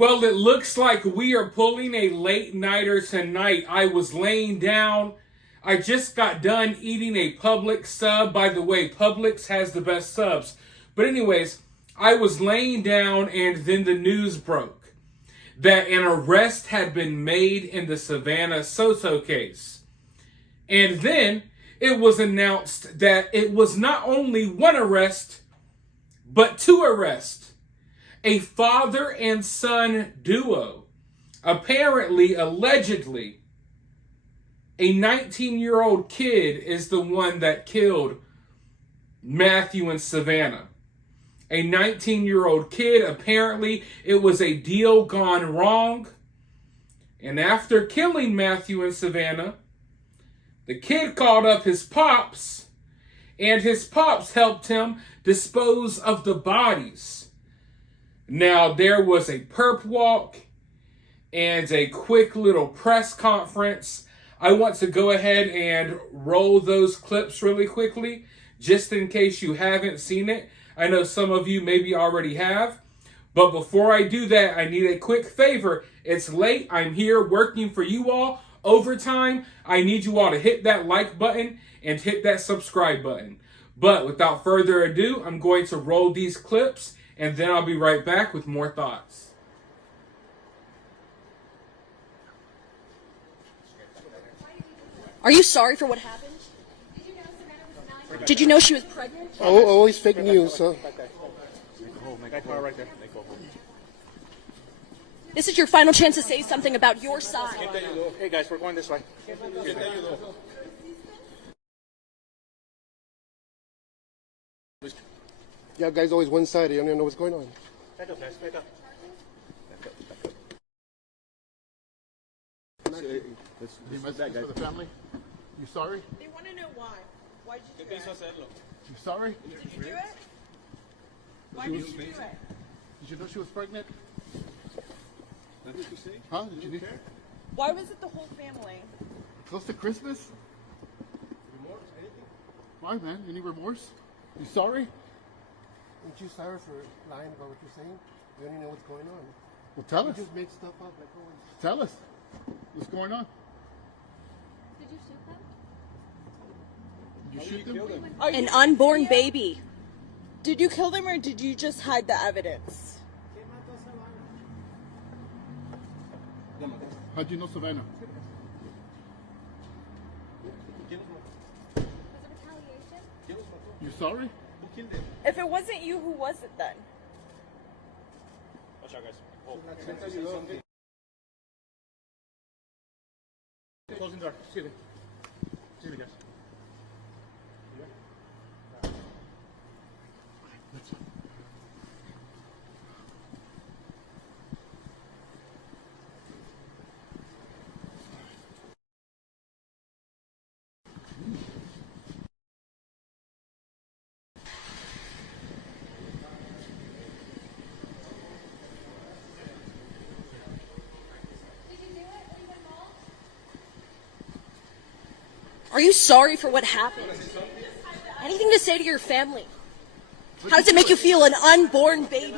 Well, it looks like we are pulling a late nighter tonight. I was laying down. I just got done eating a Publix sub. By the way, Publix has the best subs. But anyways, I was laying down and then the news broke that an arrest had been made in the Savanah Soto case. And then it was announced that it was not only one arrest, but two arrests. A father and son duo. Apparently, allegedly, a 19-year-old kid is the one that killed Matthew and Savanah. A 19-year-old kid, apparently it was a deal gone wrong. And after killing Matthew and Savanah, the kid called up his pops, and his pops helped him dispose of the bodies. Now, there was a perp walk and a quick little press conference. I want to go ahead and roll those clips really quickly, just in case you haven't seen it. I know some of you maybe already have. But before I do that, I need a quick favor. It's late. I'm here working for you all overtime. I need you all to hit that like button and hit that subscribe button. But without further ado, I'm going to roll these clips, and then I'll be right back with more thoughts. Are you sorry for what happened? Did you know she was pregnant? Oh, always fake news, huh? This is your final chance to say something about your side. Hey guys, we're going this way. Yeah, guys, always one-sided. You don't even know what's going on. Back up, guys. Back up. You message for the family? You sorry? They want to know why. Why did you do it? You sorry? Did you do it? Why did you do it? Did you know she was pregnant? Huh? Did you care? Why was it the whole family? Close to Christmas? Remorse? Anything? Why, man? Any remorse? You sorry? Aren't you sorry for lying about what you're saying? You don't even know what's going on. Well, tell You us. just make stuff up like always. Tell us. What's going on? Did you shoot them? Did you shoot them? Are An you- unborn baby. Did you kill them or did you just hide the evidence? How'd you know Savanah? Was it retaliation? You sorry? If it wasn't you, who was it then? Watch out, guys. Closing door. Excuse me. Excuse me, guys. Are you sorry for what happened? Anything to say to your family? How does it make you feel, an unborn baby?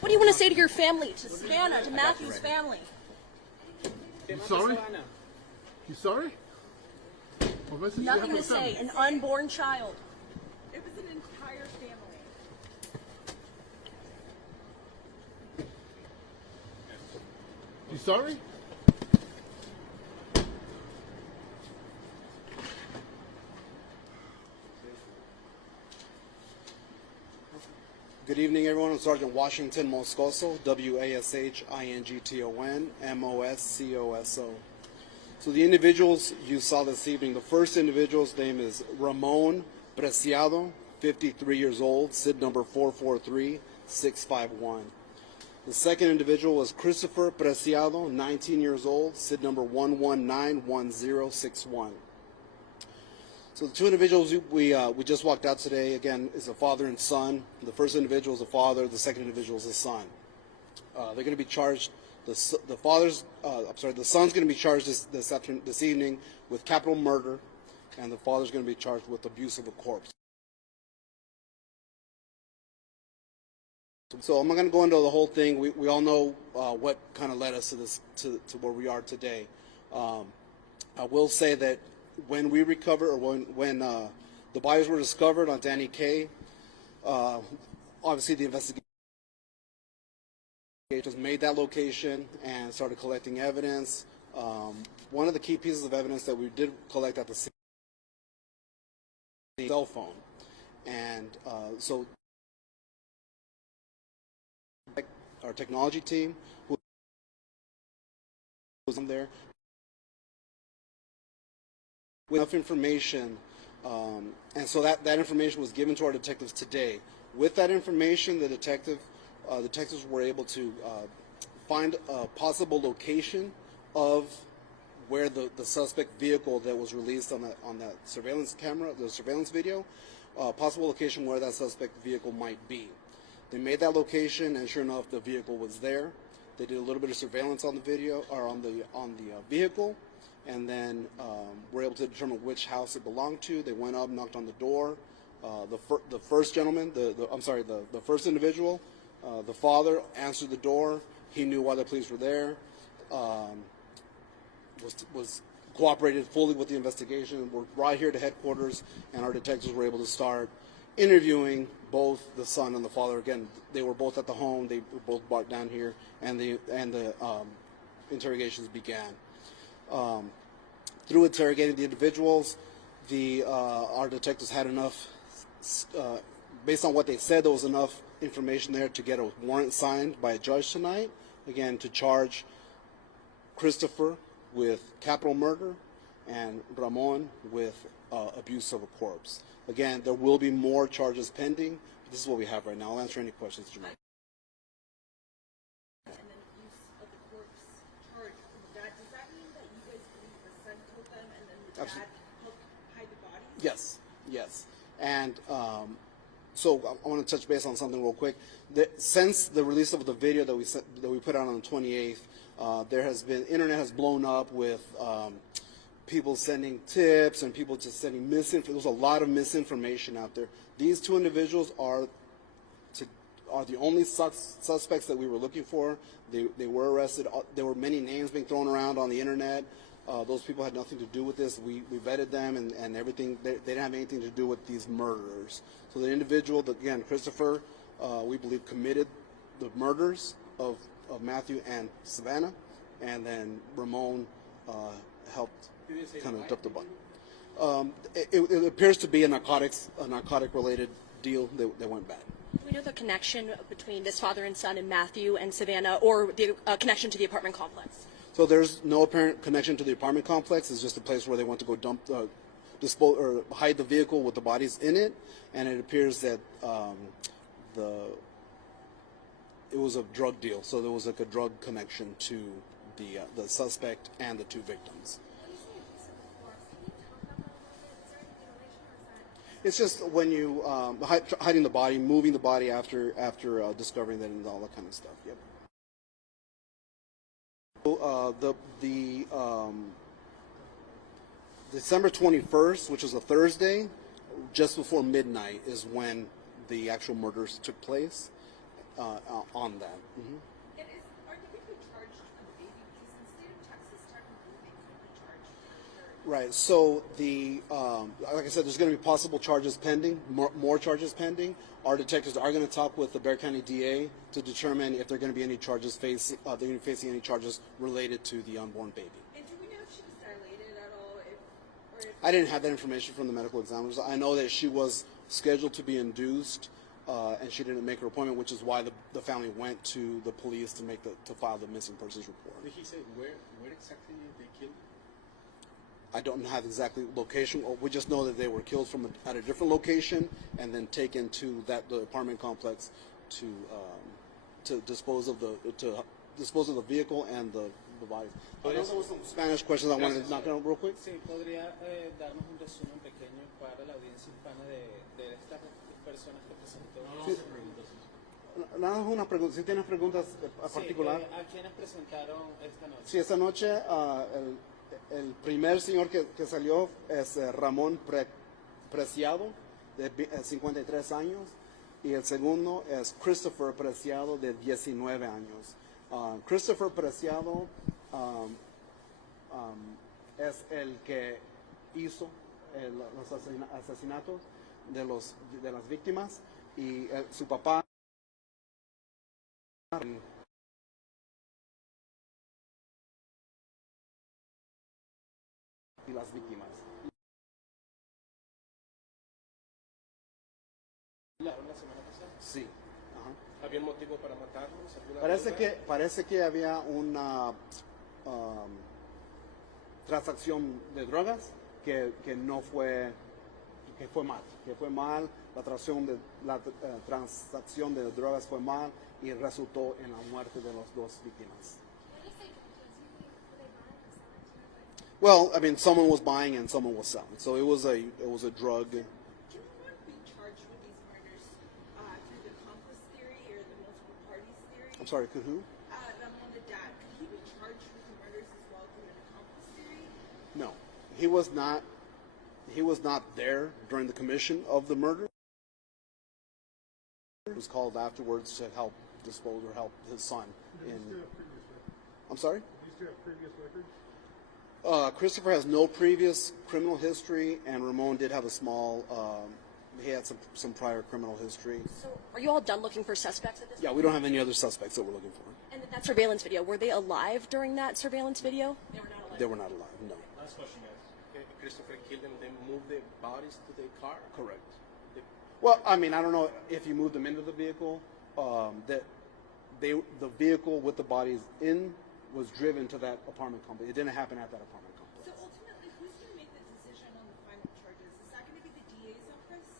What do you want to say to your family, to Savanah, to Matthew's family? You sorry? You sorry? What message do you have Nothing for to the family? say, an unborn child. It was an entire family. You sorry? Good evening, everyone. I'm Sergeant Washington Moscoso, W-A-S-H-I-N-G-T-O-N, M-O-S-C-O-S-O. So the individuals you saw this evening, the first individual's name is Ramon Preciado, 53 years old, SID number 443651. The second individual was Christopher Preciado, 19 years old, SID number 1191061. So the two individuals we just walked out today, again, is a father and son. The first individual is a father. The second individual is a son. They're going to be charged. The son's going to be charged this evening with capital murder, and the father's going to be charged with abuse of a corpse. So I'm not going to go into the whole thing. We all know what kind of led us to this to where we are today. I will say that when we recover, or when the bodies were discovered on Danny Kaye, obviously the investigators made that location and started collecting evidence. One of the key pieces of evidence that we did collect at the scene was a cell phone, and so our technology team who was in there with enough information, and so that information was given to our detectives today. With that information, the detectives were able to find a possible location of where the suspect vehicle that was released on that surveillance camera, the surveillance video, possible location where that suspect vehicle might be. They made that location, and sure enough, the vehicle was there. They did a little bit of surveillance on the video, or on the vehicle, and then were able to determine which house it belonged to. They went up, knocked on the door. The first gentleman, the first individual, the father answered the door. He knew why the police were there. Was cooperated fully with the investigation. We're right here to headquarters, and our detectives were able to start interviewing both the son and the father. Again, they were both at the home. They were both brought down here, and the interrogations began. Through interrogating the individuals, our detectives had enough. Based on what they said, there was enough information there to get a warrant signed by a judge tonight. Again, to charge Christopher with capital murder and Ramon with abuse of a corpse. Again, there will be more charges pending. This is what we have right now. I'll answer any questions, Jamal. And then use of the corpse charge from the dad. Does that mean that you guys believe the son killed them and then the dad helped hide the bodies? Yes. And so I want to touch base on something real quick. Since the release of the video that we put out on the 28th, internet has blown up with people sending tips and people just sending misinformation. There's a lot of misinformation out there. These two individuals are the only suspects that we were looking for. They were arrested. There were many names being thrown around on the internet. Those people had nothing to do with this. We vetted them and everything. They didn't have anything to do with these murderers. So the individual, again, Christopher, we believe committed the murders of Matthew and Savanah, and then Ramon helped kind of dump the body. It appears to be a narcotic-related deal that went bad. Do we know the connection between this father and son and Matthew and Savanah, or the connection to the apartment complex? So there's no apparent connection to the apartment complex. It's just a place where they went to go dispose or hide the vehicle with the bodies in it, and it appears that it was a drug deal. So there was like a drug connection to the suspect and the two victims. It's just when you hiding the body, moving the body after discovering that, and all that kind of stuff. Yep. December 21st, which was a Thursday, just before midnight, is when the actual murders took place. On that. Mm-hmm. And are you going to be charged on the baby? Because in the state of Texas, technically they could be charged for Right. So like I said, there's going to be possible charges pending, more charges pending. Our detectives are going to talk with the Bexar County DA to determine if they're going to be any charges they're going to be facing any charges related to the unborn baby. And do we know if she was dilated at all? I didn't have that information from the medical examiners. I know that she was scheduled to be induced, and she didn't make her appointment, which is why the family went to the police to file the missing persons report. Did he say where exactly they killed her? I don't have exactly location. We just know that they were killed at a different location and then taken to the apartment complex to dispose of the vehicle and the body. There were some Spanish questions I wanted to knock out real quick. Sí, podría darnos un resumen pequeño para la audiencia hispana de estas personas que presentó. Nada más una pregunta. Si tienes preguntas a particular. ¿A quiénes presentaron esta noche? Sí, esta noche el primer señor que salió es Ramón Preciado, de 53 años. y el segundo es Christopher Preciado, de 19 años. Christopher Preciado es el que hizo los asesinatos de las víctimas, y su papá y las víctimas. ¿La semana pasada? Sí. Ajá. ¿Había un motivo para matarlos? Parece que había una transacción de drogas que no fue, que fue mal. La transacción de drogas fue mal y resultó en la muerte de las dos víctimas. Well, I mean, someone was buying and someone was selling, so it was a drug. Can one be charged with these murders through the accomplice theory or the multiple parties theory? I'm sorry, could who? Ramon the dad. Could he be charged with the murders as well through an accomplice theory? No, he was not. He was not there during the commission of the murder. He was called afterwards to help dispose or help his son. I'm sorry? Used to have previous records? Christopher has no previous criminal history, and Ramon did have a small. He had some prior criminal history. So, are you all done looking for suspects at this point? Yeah, we don't have any other suspects that we're looking for. And that surveillance video, were they alive during that surveillance video? They were not alive. They were not alive. No. Last question, guys. Christopher killed them, then moved the bodies to the car? Correct. Well, I mean, I don't know if you moved them into the vehicle. The vehicle with the bodies in was driven to that apartment complex. It didn't happen at that apartment complex. So ultimately, who's going to make the decision on the final charges? Is that going to be the DA's office?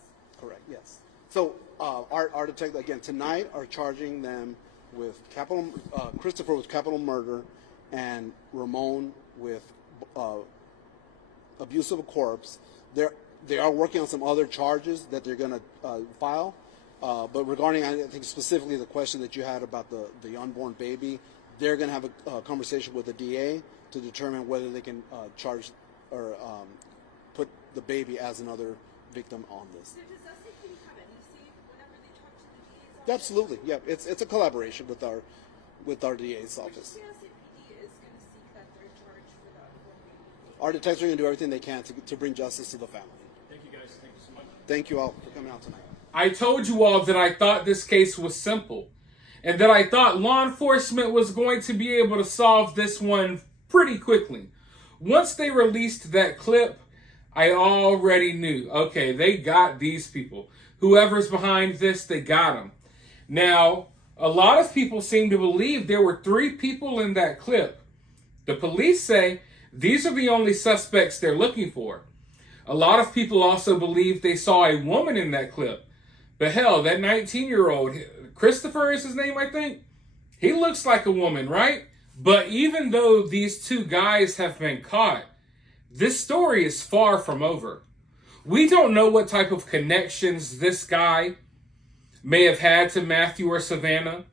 Correct. Yes. So our detective again tonight are charging them with Christopher with capital murder, and Ramon with abuse of a corpse. They are working on some other charges that they're going to file. But regarding, I think specifically the question that you had about the unborn baby, they're going to have a conversation with the DA to determine whether they can charge or put the baby as another victim on this. So does SAP have any say whenever they talk to the DA's office? Absolutely, yeah. It's a collaboration with our DA's office. The SAPD is going to seek that they're charged for the unborn baby. Our detectives are going to do everything they can to bring justice to the family. Thank you, guys. Thank you so much. Thank you all for coming out tonight. I told you all that I thought this case was simple, and that I thought law enforcement was going to be able to solve this one pretty quickly. Once they released that clip, I already knew, okay, they got these people. Whoever's behind this, they got them. Now, a lot of people seem to believe there were 3 people in that clip. The police say these are the only suspects they're looking for. A lot of people also believe they saw a woman in that clip. But hell, that 19-year-old, Christopher is his name, I think. He looks like a woman, right? But even though these 2 guys have been caught, this story is far from over. We don't know what type of connections this guy may have had to Matthew or Savanah.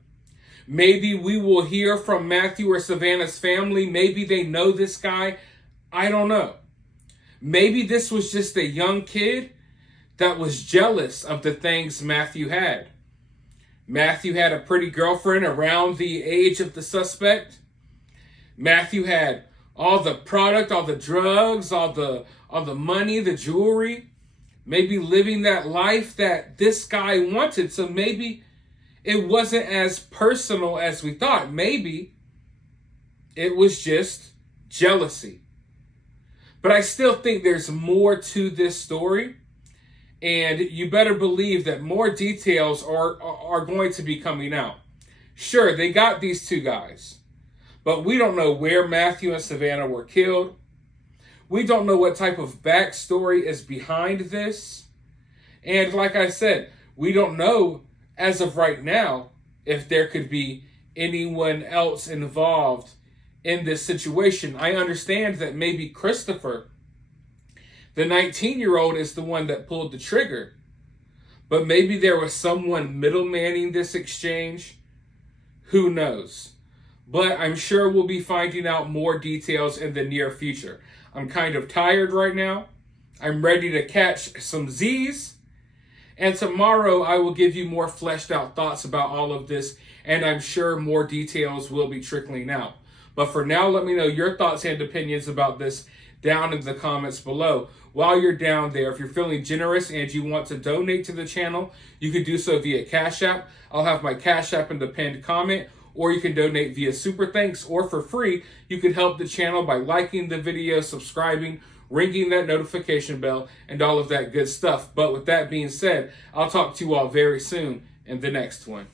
Maybe we will hear from Matthew or Savannah's family. Maybe they know this guy. I don't know. Maybe this was just a young kid that was jealous of the things Matthew had. Matthew had a pretty girlfriend around the age of the suspect. Matthew had all the product, all the drugs, all the money, the jewelry. Maybe living that life that this guy wanted. So maybe it wasn't as personal as we thought. Maybe it was just jealousy. But I still think there's more to this story. And you better believe that more details are going to be coming out. Sure, they got these 2 guys. But we don't know where Matthew and Savanah were killed. We don't know what type of backstory is behind this. And like I said, we don't know, as of right now, if there could be anyone else involved in this situation. I understand that maybe Christopher, the 19-year-old, is the one that pulled the trigger. But maybe there was someone middlemaning this exchange. Who knows? But I'm sure we'll be finding out more details in the near future. I'm kind of tired right now. I'm ready to catch some Z's. And tomorrow I will give you more fleshed out thoughts about all of this, and I'm sure more details will be trickling out. But for now, let me know your thoughts and opinions about this down in the comments below. While you're down there, if you're feeling generous and you want to donate to the channel, you can do so via Cash App. I'll have my Cash App in the pinned comment, or you can donate via Super Thanks, or for free, you can help the channel by liking the video, subscribing, ringing that notification bell, and all of that good stuff. But with that being said, I'll talk to you all very soon in the next one.